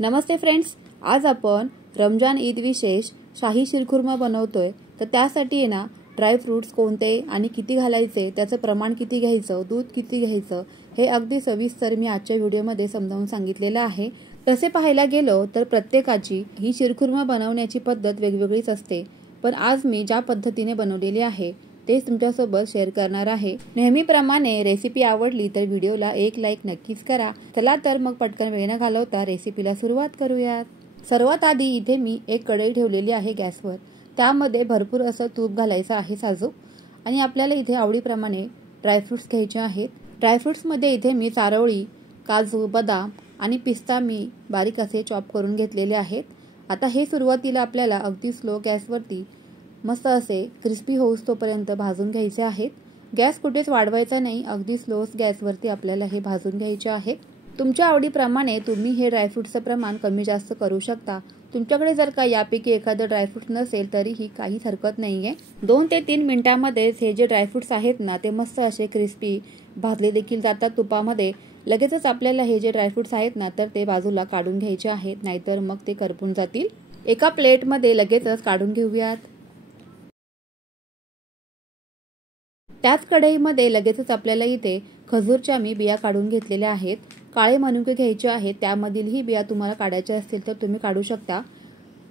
नमस्ते friends, आज आपण रमजान ईद विशेष शाही शीरखुर्मा बनवतोय। तर त्यासाठी आहे ना ड्राय फ्रूट्स कोणते आणि किती घालायचे, त्याचं प्रमाण किती घ्यायचं, दूध किती घ्यायचं हे अगदी सविस्तर मी आजच्या व्हिडिओमध्ये समजावून सांगितलेलं आहे। तसे पाहायला गेलो तर प्रत्येकाची ही शीरखुर्मा बनवण्याची पद्धत वेगवेगळीच असते, पण आज मी ज्या पद्धतीने बनवलेली आहे तेच तुमच्यासोबत शेअर करणार आहे। नेहमीप्रमाणे रेसिपी आवडली तर व्हिडिओला एक लाईक नक्कीच करा। चला तर मग पटकन वेळ न घालवता रेसिपीला सुरुवात करूयात। सर्वात आधी इथे मी एक कढई ठेवलेली आहे गॅसवर। त्यामध्ये भरपूर असं तूप घालायचं आहे साजूक, आणि आपल्याला इथे आवडीप्रमाणे ड्रायफ्रुट्स घ्यायचे आहेत। ड्रायफ्रुट्समध्ये इथे मी चारोळी, काजू, बदाम आणि पिस्ता मी बारीक असे चॉप करून घेतलेले आहेत। आता हे सुरुवातीला आपल्याला अगदी स्लो गॅसवरती मस्त असे क्रिस्पी होऊस तोपर्यंत भाजून घ्यायचे आहेत। गॅस कुठेच वाढवायचा नाही, अगदी स्लो गॅसवरती आपल्याला हे भाजून घ्यायचे आहेत। तुमच्या आवडीप्रमाणे तुम्ही हे ड्रायफ्रुट्सचं प्रमाण कमी जास्त करू शकता। तुमच्याकडे जर का यापैकी एखादं ड्रायफ्रूट नसेल तरीही काहीच हरकत नाहीये। 2 ते 3 मिनिटांमध्येच हे जे ड्रायफ्रुट्स आहेत ना ते मस्त असे क्रिस्पी भाजले देखील जातात तुपामध्ये। लगेचच आपल्याला हे जे ड्रायफ्रुट्स आहेत ना तर ते बाजूला काढून घ्यायचे आहेत, नाहीतर मग ते करपून जातील। एका प्लेटमध्ये लगेचच काढून घेऊयात। त्याच कढईमध्ये लगेचच आपल्याला इथे खजूरच्या मी बिया काढून घेतलेल्या आहेत। काळे मनुके घ्यायचे आहेत, त्यामधीलही बिया तुम्हाला काढायच्या असतील तर तुम्ही काढू शकता।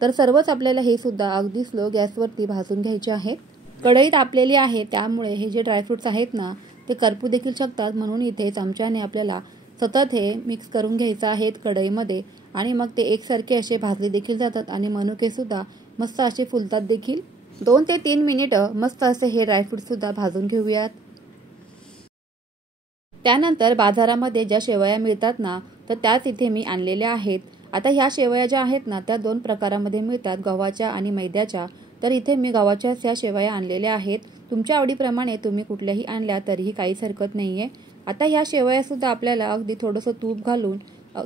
तर सर्वच आपल्याला हे सुद्धा अगदी स्लो गॅसवरती भाजून घ्यायचे आहेत। कढई तापलेली आहे, त्यामुळे हे जे ड्रायफ्रुट्स आहेत ना ते करपू देखील शकतात, म्हणून इथे चमच्याने आपल्याला सतत हे मिक्स करून घ्यायचं आहे कढईमध्ये, आणि मग ते एकसारखे असे भाजले देखील जातात आणि मनुके सुद्धा मस्त असे फुलतात देखील। 2 ते 3 मिनिटं मस्त असे हे ड्रायफ्रूट सुद्धा भाजून घेऊयात। त्यानंतर बाजारामध्ये ज्या शेवया मिळतात ना तर त्याच इथे मी आणलेल्या आहेत। आता ह्या शेवया ज्या आहेत ना त्या 2 प्रकारामध्ये मिळतात, गव्हाच्या आणि मैद्याच्या। तर इथे मी गव्हाच्याच ह्या शेवया आणलेल्या आहेत। तुमच्या आवडीप्रमाणे तुम्ही कुठल्याही आणल्या तरीही काहीच हरकत नाहीये। आता ह्या शेवया सुद्धा आपल्याला अगदी थोडंसं तूप घालून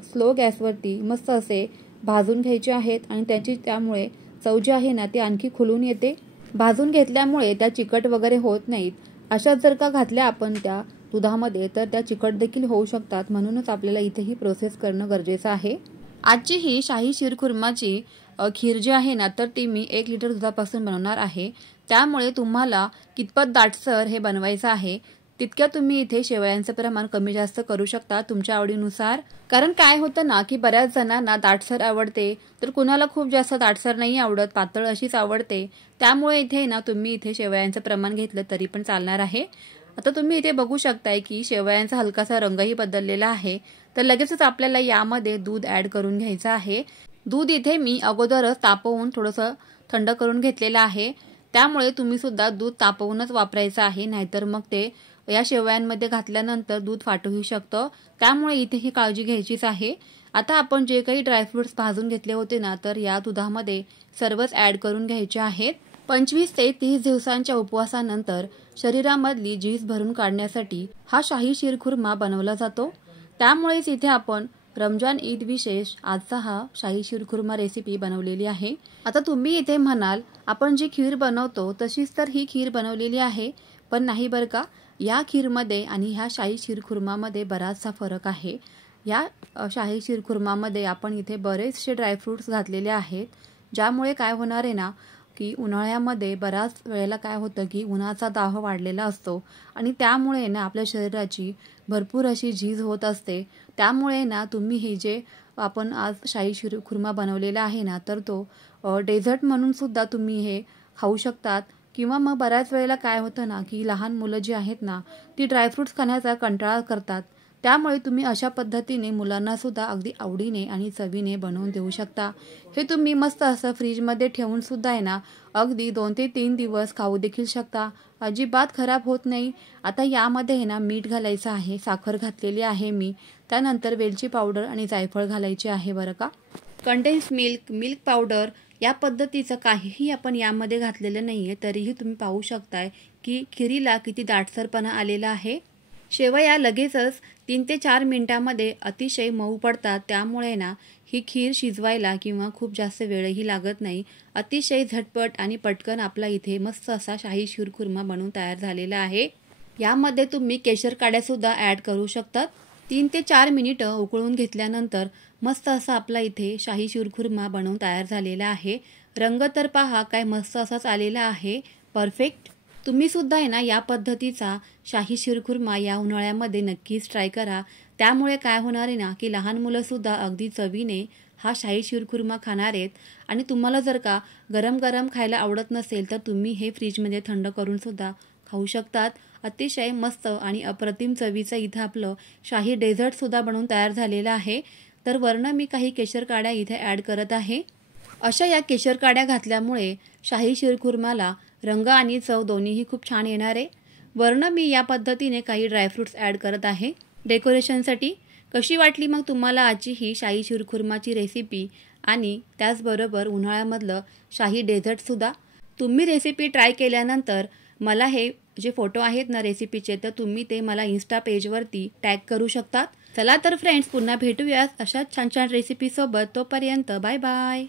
स्लो गॅसवरती मस्त असे भाजून घ्यायचे आहेत, आणि त्यामुळे चव जी आहे ना ती आणखी खुलून येते। भाजून घेतल्यामुळे त्या चिकट वगैरे होत नाहीत। अशाच जर का घातल्या आपण त्या दुधामध्ये तर त्या चिकट देखील होऊ शकतात, म्हणूनच आपल्याला इथे ही प्रोसेस करणं गरजेचं आहे। आजची ही शाही शीरखुर्माची खीर जी आहे ना तर ती मी 1 लिटर दुधापासून बनवणार आहे। त्यामुळे तुम्हाला कितपत दाटसर हे बनवायचं आहे तितक्या तुम्ही इथे शेवयांचं प्रमाण कमी जास्त करू शकता तुमच्या आवडीनुसार। कारण काय होतं ना की बऱ्याच जणांना दाटसर आवडते, तर कुणाला खूप जास्त दाटसर नाही आवडत, पातळ अशीच आवडते। त्यामुळे इथे ना तुम्ही इथे शेवयांचं प्रमाण घेतलं तरी पण चालणार आहे। आता तुम्ही इथे बघू शकताय की शेवयांचा हलकासा रंगही बदललेला आहे। तर लगेचच आपल्याला यामध्ये दूध ऍड करून घ्यायचं आहे। दूध इथे मी अगोदरच तापवून थोडंसं थंड करून घेतलेलं आहे, त्यामुळे तुम्ही सुद्धा दूध तापवूनच वापरायचं आहे, नाहीतर मग ते या शेवयांमध्ये घातल्यानंतर दूध फाटूही शकतं। त्यामुळे इथे ही काळजी घ्यायचीच आहे। आता आपण जे काही ड्रायफ्रुट्स भाजून घेतले होते ना तर या दुधामध्ये सर्वच ऍड करून घ्यायचे आहेत। 25 ते 30 दिवसांच्या उपवासानंतर शरीरामधली झीज भरून काढण्यासाठी हा शाही शीरखुर्मा बनवला जातो। त्यामुळेच इथे आपण रमजान ईद विशेष आजचा हा शाही शीरखुर्मा रेसिपी बनवलेली आहे। आता तुम्ही इथे म्हणाल आपण जी खीर बनवतो तशीच तर ही खीर बनवलेली आहे, पण नाही बरं का। या खीरमध्ये आणि ह्या शाही शीरखुर्मामध्ये बराचसा फरक आहे। या शाही शीरखुर्मामध्ये आपण इथे बरेचसे ड्रायफ्रुट्स घातलेले आहेत, ज्यामुळे काय होणार आहे ना की उन्हाळ्यामध्ये बराच वेळेला काय होतं की उन्हाचा दाह वाढलेला असतो, आणि त्यामुळे ना आपल्या शरीराची भरपूर अशी झीज होत असते। त्यामुळे ना तुम्ही हे जे आपण आज शाही शीरखुर्मा बनवलेला आहे ना तर तो डेझर्ट म्हणून सुद्धा तुम्ही हे खाऊ शकतात, किंवा मग बऱ्याच वेळेला काय होतं ना की लहान मुलं जी आहेत ना ती ड्रायफ्रुट्स खाण्याचा कंटाळा करतात। त्यामुळे तुम्ही अशा पद्धतीने मुलांना सुद्धा अगदी आवडीने आणि चवीने बनवून देऊ शकता। हे तुम्ही मस्त असं फ्रीजमध्ये ठेवून सुद्धा आहे ना अगदी 2 ते 3 दिवस खाऊ देखील शकता, अजिबात खराब होत नाही। आता यामध्ये आहे ना मीठ घालायचं आहे, साखर घातलेली आहे मी, त्यानंतर वेलची पावडर आणि जायफळ घालायचे आहे बरं का। कंडेन्स मिल्क, मिल्क पावडर या पद्धतीचं काहीही आपण यामध्ये घातलेलं नाहीये, तरीही तुम्ही पाहू शकताय की खिरीला किती दाटसरपणा आलेला आहे। शेवया लगेचच 3 ते 4 मिनिटांमध्ये अतिशय मऊ पडतात, त्यामुळे ना ही खीर शिजवायला किंवा खूप जास्त वेळही लागत नाही। अतिशय झटपट आणि पटकन आपला इथे मस्त असा शाही शीरखुर्मा बनवून तयार झालेला आहे। यामध्ये तुम्ही केशर काड्या सुद्धा ऍड करू शकतात। 3 ते 4 मिनिटं उकळून घेतल्यानंतर मस्त असा आपला इथे शाही शिरखुर्मा बनवून तयार झालेला आहे। रंग तर पहा काय मस्त असाच आलेला आहे, परफेक्ट। तुम्ही सुद्धा आहे ना या पद्धतीचा शाही शिरखुर्मा या उन्हाळ्यामध्ये नक्कीच ट्राय करा। त्यामुळे काय होणार आहे ना की लहान मुलं सुद्धा अगदी चवीने हा शाही शिरखुर्मा खाणार आहेत। आणि तुम्हाला जर का गरम गरम खायला आवडत नसेल तर तुम्ही हे फ्रीजमध्ये थंड करून सुद्धा खाऊ शकतात। अतिशय मस्त आणि अप्रतिम चवीचं इथं आपलं शाही डेझर्ट सुद्धा बनवून तयार झालेलं आहे। तर वरनं मी काही केशर काड्या इथे ॲड करत आहे। अशा या केशर काड्या घातल्यामुळे शाही शिरखुर्माला रंग आणि चव दोन्हीही खूप छान येणार आहे। वरनं मी या पद्धतीने काही ड्रायफ्रुट्स ॲड करत आहे डेकोरेशनसाठी। कशी वाटली मग तुम्हाला आजची ही शाही शिरखुर्माची रेसिपी आणि त्याचबरोबर उन्हाळ्यामधलं शाही डेझर्टसुद्धा? तुम्ही रेसिपी ट्राय केल्यानंतर मला हे जे फोटो आहेत ना रेसिपीचे तर तुम्ही ते मला इन्स्टा पेजवरती टॅग करू शकतात। चला तर फ्रेंड्स पुन्हा भेटूयात अशाच छान छान रेसिपीसोबत। तोपर्यंत बाय बाय।